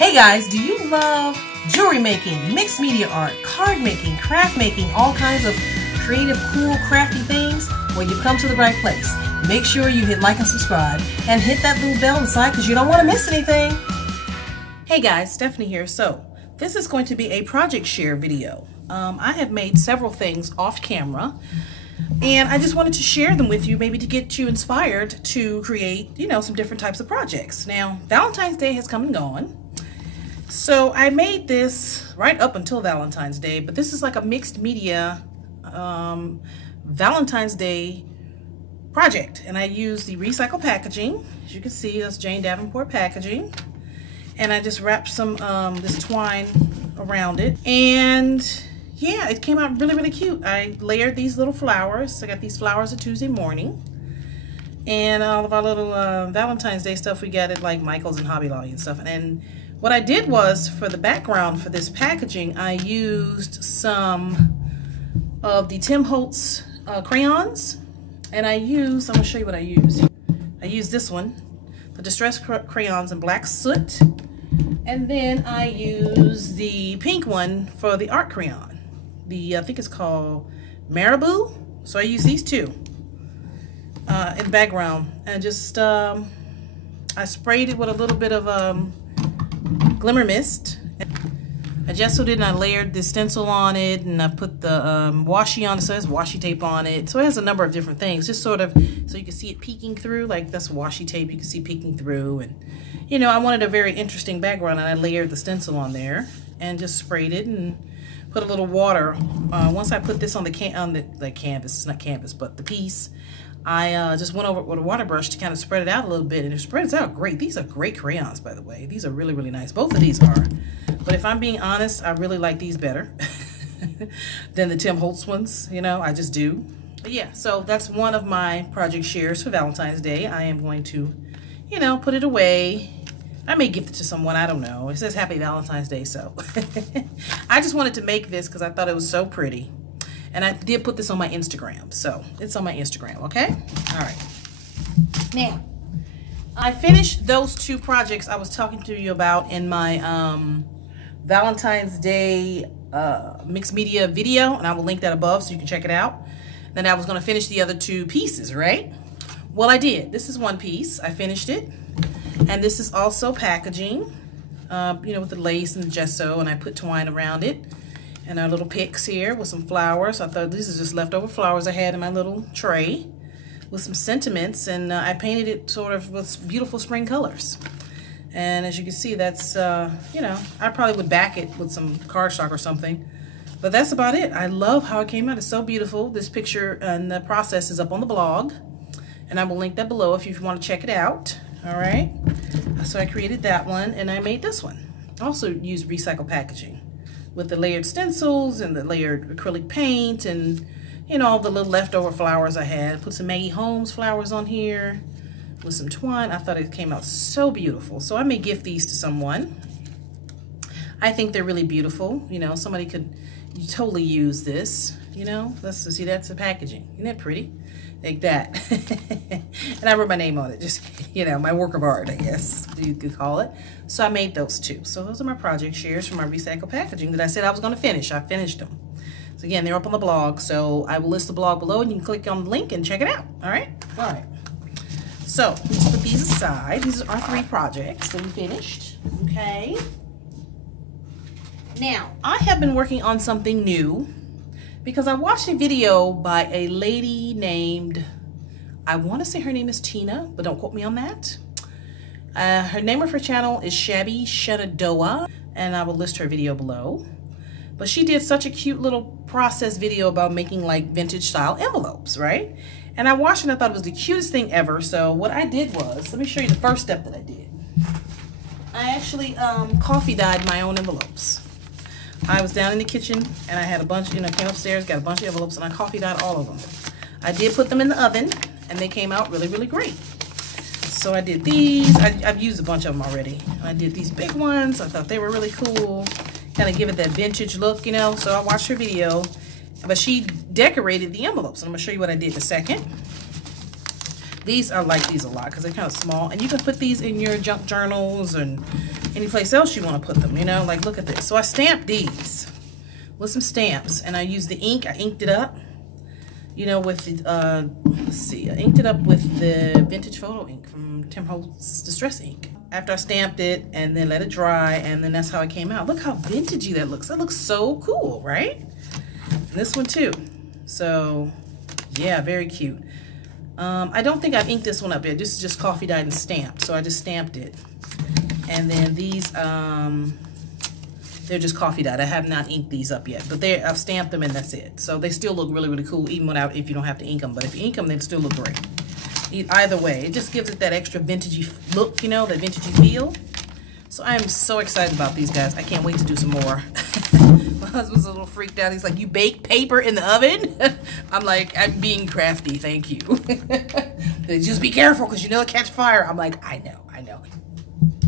Hey guys, do you love jewelry making, mixed media art, card making, craft making, all kinds of creative, cool, crafty things? Well, you've come to the right place. Make sure you hit like and subscribe and hit that little bell on the side because you don't want to miss anything. Hey guys, Stephanie here. So this is going to be a project share video. I have made several things off camera and I just wanted to share them with you, maybe to get you inspired to create, some different types of projects. Now, Valentine's Day has come and gone. So I made this right up until Valentine's Day, but this is like a mixed media Valentine's Day project. And I used the recycled packaging. As you can see, that's Jane Davenport packaging. And I just wrapped some this twine around it. And yeah, it came out really, really cute. I layered these little flowers. I got these flowers a Tuesday morning. And all of our little Valentine's Day stuff we got at like Michael's and Hobby Lobby and stuff. And what I did was, for the background for this packaging, I used some of the Tim Holtz crayons. And I'm going to show you what I used. I used this one, the Distress crayons in Black Soot. And then I used the pink one for the art crayon. I think it's called Marabou. So I use these two in the background. And just, I sprayed it with a little bit of Glimmer Mist. I gessoed it and I layered the stencil on it, and I put the washi on it, so it has washi tape on it. So it has a number of different things, just sort of so you can see it peeking through, like that's washi tape you can see peeking through. And I wanted a very interesting background, and I layered the stencil on there and just sprayed it and put a little water. Once I put this on the canvas, it's not canvas, but the piece, I just went over it with a water brush to kind of spread it out a little bit, and it spreads out great. These are great crayons, by the way. These are really, really nice. Both of these are. But if I'm being honest, I really like these better than the Tim Holtz ones. I just do. But yeah, so that's one of my project shares for Valentine's Day. I am going to, put it away. I may gift it to someone. I don't know. It says Happy Valentine's Day, so. I just wanted to make this because I thought it was so pretty. And I did put this on my Instagram, so it's on my Instagram, okay? All right. Now, I finished those two projects I was talking to you about in my Valentine's Day mixed media video, and I will link that above so you can check it out. Then I was going to finish the other two pieces, right? Well, I did. This is one piece. I finished it. And this is also packaging, with the lace and the gesso, and I put twine around it. And our little picks here with some flowers. I thought these are just leftover flowers I had in my little tray with some sentiments, and I painted it sort of with beautiful spring colors. And as you can see, that's, I probably would back it with some cardstock or something. But that's about it. I love how it came out. It's so beautiful. This picture and the process is up on the blog. And I will link that below if you want to check it out. All right. So I created that one, and I made this one. I also used recycled packaging with the layered stencils and the layered acrylic paint and, all the little leftover flowers I had. Put some Maggie Holmes flowers on here with some twine. I thought it came out so beautiful. So I may gift these to someone. I think they're really beautiful. Somebody could totally use this. See, that's the packaging. Isn't that pretty? Like that. And I wrote my name on it. Just, my work of art, I guess you could call it. So I made those two. So those are my project shares from my recycled packaging that I said I was going to finish. I finished them. So again, they're up on the blog. So I will list the blog below, and you can click on the link and check it out. All right? All right. So let's put these aside. These are our three projects that we finished. Okay. Now, I have been working on something new because I watched a video by a lady named, I want to say her name is Tina, but don't quote me on that. Her name of her channel is Shabby Shenandoah, and I will list her video below. But she did such a cute little process video about making like vintage style envelopes, right? And I watched it and I thought it was the cutest thing ever. So what I did was, let me show you the first step that I did. I actually coffee dyed my own envelopes. I was down in the kitchen and I had a bunch, came upstairs, got a bunch of envelopes, and I coffee dyed all of them. I did put them in the oven, and they came out really, really great. So I did these. I've used a bunch of them already. I did these big ones. I thought they were really cool. Kind of give it that vintage look, So I watched her video, but she decorated the envelopes. And I'm going to show you what I did in a second. These, I like these a lot because they're kind of small. And you can put these in your junk journals and any place else you want to put them, you know? Like, look at this. So I stamped these with some stamps. And I used the ink. I inked it up, you know, with the, let's see. I inked it up with the vintage photo ink from Tim Holtz Distress Ink. After I stamped it and then let it dry, and then that's how it came out. Look how vintagey that looks. That looks so cool, right? And this one too. So, yeah, very cute. I don't think I've inked this one up yet. This is just coffee dyed and stamped. So I just stamped it. And then these, they're just coffee dyed. I have not inked these up yet, but I've stamped them and that's it. So they still look really, really cool even without, if you don't have to ink them. But if you ink them, they still look great. Either way, it just gives it that extra vintagey look, you know, that vintagey feel. So I'm so excited about these guys. I can't wait to do some more. My husband's a little freaked out. He's like, you bake paper in the oven? I'm like, I'm being crafty, thank you. Just be careful because you know it'll catch fire. I'm like, I know.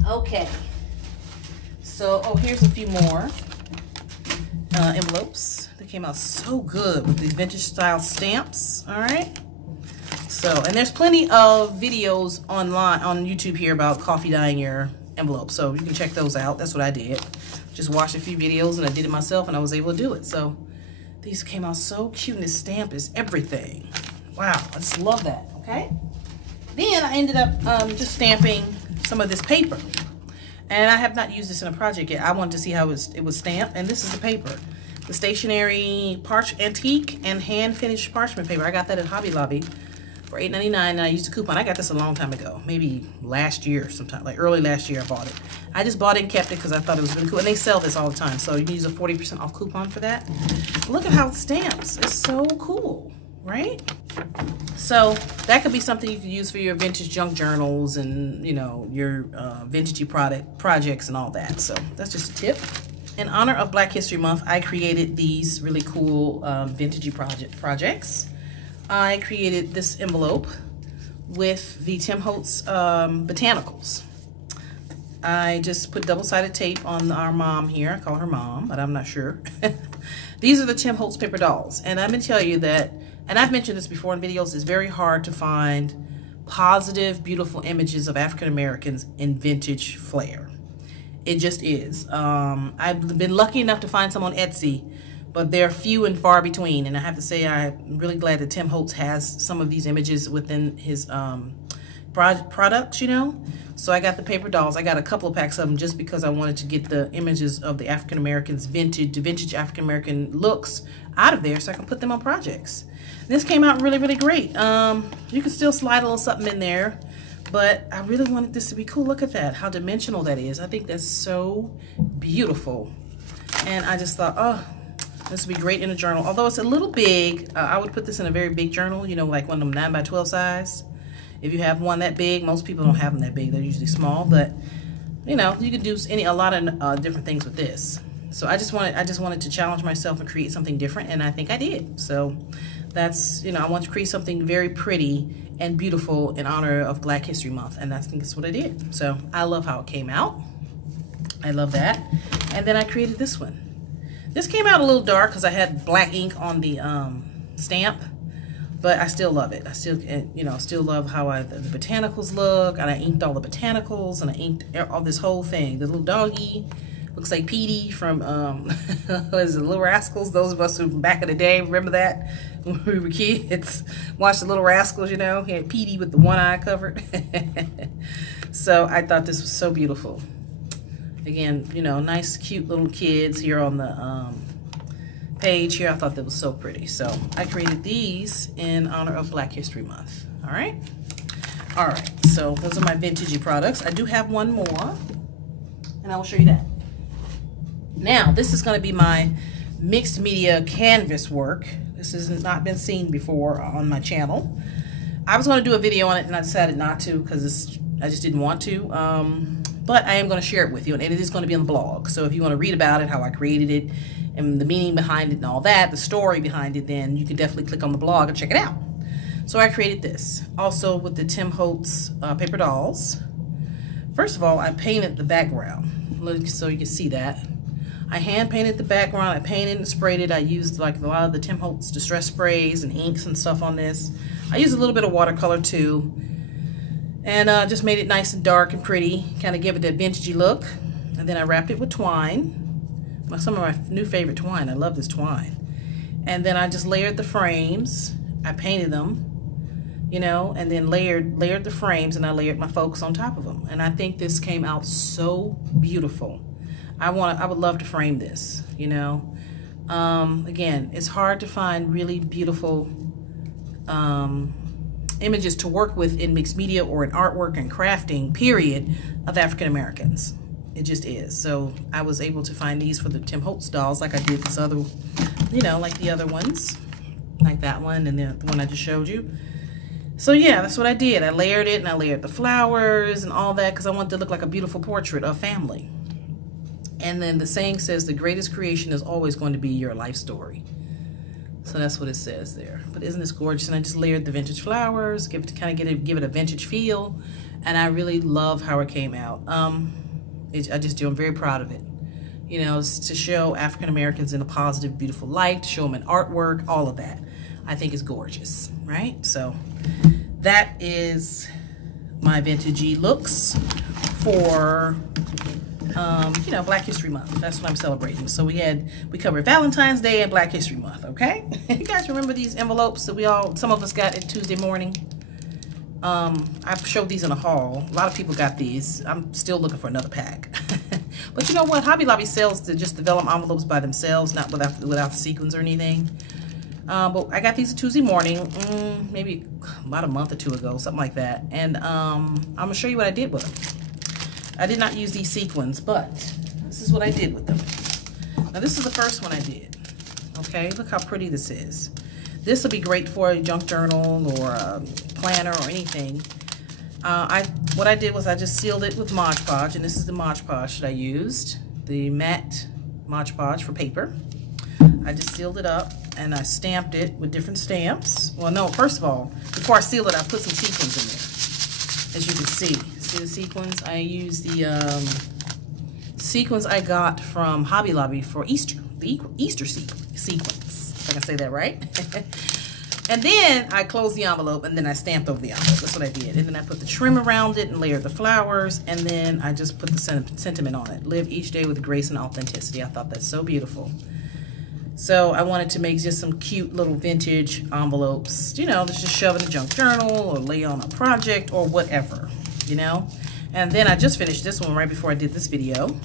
Okay. So, oh, here's a few more envelopes. They came out so good with these vintage style stamps, all right? So, and there's plenty of videos online on YouTube here about coffee dyeing your envelopes. So you can check those out. That's what I did. Just watched a few videos and I did it myself and I was able to do it. So these came out so cute and this stamp is everything. Wow, I just love that, okay? Then I ended up just stamping some of this paper. And I have not used this in a project yet. I wanted to see how it was stamped. And this is the paper. The stationery antique and hand finished parchment paper. I got that at Hobby Lobby for $8.99, and I used a coupon. I got this a long time ago, maybe last year sometime, like early last year I bought it. I just bought it and kept it because I thought it was really cool. And they sell this all the time, so you can use a 40% off coupon for that. Look at how it stamps. It's so cool, right? So that could be something you could use for your vintage junk journals and, you know, your vintagey projects and all that. So that's just a tip. In honor of Black History Month, I created these really cool vintagey projects. I created this envelope with the Tim Holtz botanicals. I just put double-sided tape on our mom here. I call her mom, but I'm not sure. These are the Tim Holtz paper dolls. And I'm going to tell you that, and I've mentioned this before in videos, it's very hard to find positive, beautiful images of African Americans in vintage flair. It just is. I've been lucky enough to find some on Etsy, but they're few and far between. And I have to say, I'm really glad that Tim Holtz has some of these images within his products, you know. So I got the paper dolls. I got a couple of packs of them just because I wanted to get the images of the African Americans, vintage African American looks out of there so I can put them on projects. This came out really, really great. You can still slide a little something in there, but I really wanted this to be cool. Look at that, how dimensional that is. I think that's so beautiful. And I just thought, oh, this would be great in a journal. Although it's a little big, I would put this in a very big journal, you know, like one of them 9x12 size. If you have one that big, most people don't have them that big. They're usually small, but you know, you can do a lot of different things with this. So I just wanted to challenge myself and create something different, and I think I did. So that's, you know, I want to create something very pretty and beautiful in honor of Black History Month, and I think that's what I did. So I love how it came out. I love that. And then I created this one. This came out a little dark because I had black ink on the stamp, but I still love it. I still, you know, still love how the botanicals look, and I inked all the botanicals, and I inked all this whole thing. The little doggy looks like Petey from, what is it, Little Rascals? Those of us who back in the day, remember that when we were kids, watched the Little Rascals, you know, he had Petey with the one eye covered. So I thought this was so beautiful. Again, you know, nice, cute little kids here on the page here. I thought that was so pretty. So I created these in honor of Black History Month. All right. All right. So those are my vintagey products. I do have one more, and I will show you that. Now, this is going to be my mixed media canvas work. This has not been seen before on my channel. I was going to do a video on it, and I decided not to because I just didn't want to. But I am going to share it with you, and it is going to be on the blog. So if you want to read about it, how I created it, and the meaning behind it and all that, the story behind it, then you can definitely click on the blog and check it out. So I created this, also with the Tim Holtz paper dolls. First of all, I painted the background, so you can see that. I hand painted the background, I painted and sprayed it. I used like a lot of the Tim Holtz distress sprays and inks and stuff on this. I used a little bit of watercolor too. And just made it nice and dark and pretty, kind of give it that vintagey look. And then I wrapped it with twine. Some of my new favorite twine. I love this twine. And then I just layered the frames. I painted them, you know, and then layered the frames, and I layered my folks on top of them. And I think this came out so beautiful. I would love to frame this, you know. Again, it's hard to find really beautiful images to work with in mixed media or in artwork and crafting, period, of African Americans. It just is. So I was able to find these for the Tim Holtz dolls, like I did this other, you know, like the other ones, like that one and the one I just showed you. So yeah, that's what I did. I layered it, and I layered the flowers and all that because I wanted it to look like a beautiful portrait of family. And then the saying says the greatest creation is always going to be your life story. So that's what it says there. But isn't this gorgeous? And I just layered the vintage flowers, give it a vintage feel, and I really love how it came out. I'm very proud of it. You know, it's to show African Americans in a positive, beautiful light, to show them in artwork, all of that. I think is gorgeous, right? So that is my vintagey looks for you know, Black History Month. That's what I'm celebrating. So we covered Valentine's Day and Black History Month, okay? You guys remember these envelopes that some of us got at Tuesday morning? I showed these in a haul. A lot of people got these. I'm still looking for another pack. But you know what? Hobby Lobby sells to just develop envelopes by themselves, not without the sequins or anything. But I got these Tuesday morning, maybe about a month or two ago, something like that. And I'm going to show you what I did with them. I did not use these sequins, but this is what I did with them. Now this is the first one I did. Okay, look how pretty this is. This will be great for a junk journal or a planner or anything. What I did was I just sealed it with Mod Podge, and this is the Mod Podge that I used, the matte Mod Podge for paper. I just sealed it up and I stamped it with different stamps. Well, no, first of all, before I sealed it, I put some sequins in there, as you can see. See the sequins? I used the sequins I got from Hobby Lobby for Easter, the Easter sequins, if I can say that right. And then I closed the envelope, and then I stamped over the envelope. That's what I did. And then I put the trim around it and layered the flowers, and then I just put the sentiment on it. Live each day with grace and authenticity. I thought that's so beautiful. So I wanted to make just some cute little vintage envelopes, you know, just shove in a junk journal or lay on a project or whatever, you know. And then I just finished this one right before I did this video.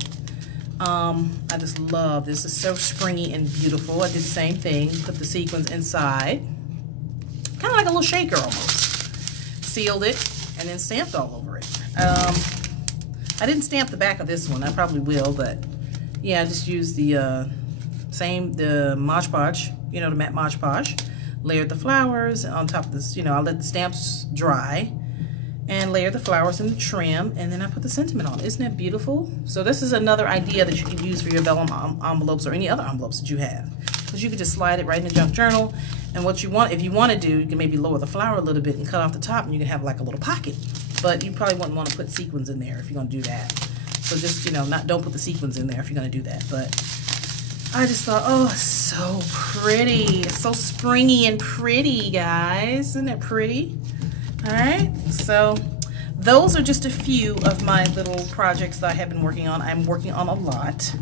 I just love this. It's so springy and beautiful. I did the same thing, put the sequins inside, kind of like a little shaker almost. Sealed it and then stamped all over it. I didn't stamp the back of this one. I probably will, but yeah, I just used the Mod Podge, you know, the matte Mod Podge. Layered the flowers on top of this, you know, I let the stamps dry and layer the flowers in the trim, and then I put the sentiment on. Isn't that beautiful? So this is another idea that you can use for your vellum envelopes or any other envelopes that you have. Because you can just slide it right in the junk journal, and what you want, if you want to do, you can maybe lower the flower a little bit and cut off the top, and you can have like a little pocket. But you probably wouldn't want to put sequins in there if you're going to do that. So just, you know, don't put the sequins in there if you're going to do that. But I just thought, oh, so pretty. It's so springy and pretty, guys. Isn't it pretty? All right, so those are just a few of my little projects that I have been working on. I'm working on a lot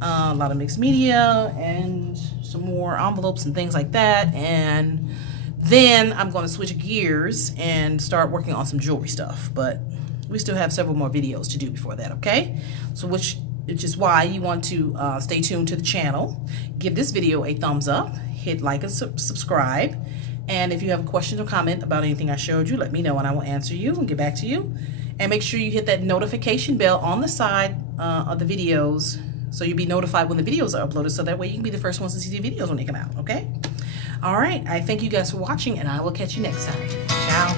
of mixed media and some more envelopes and things like that. And then I'm going to switch gears and start working on some jewelry stuff. But we still have several more videos to do before that, okay? So which is why you want to stay tuned to the channel. Give this video a thumbs up, hit like and subscribe. And if you have a question or comment about anything I showed you, let me know and I will answer you and get back to you. And make sure you hit that notification bell on the side of the videos so you'll be notified when the videos are uploaded, so that way you can be the first ones to see the videos when they come out, okay? All right, I thank you guys for watching, and I will catch you next time. Ciao.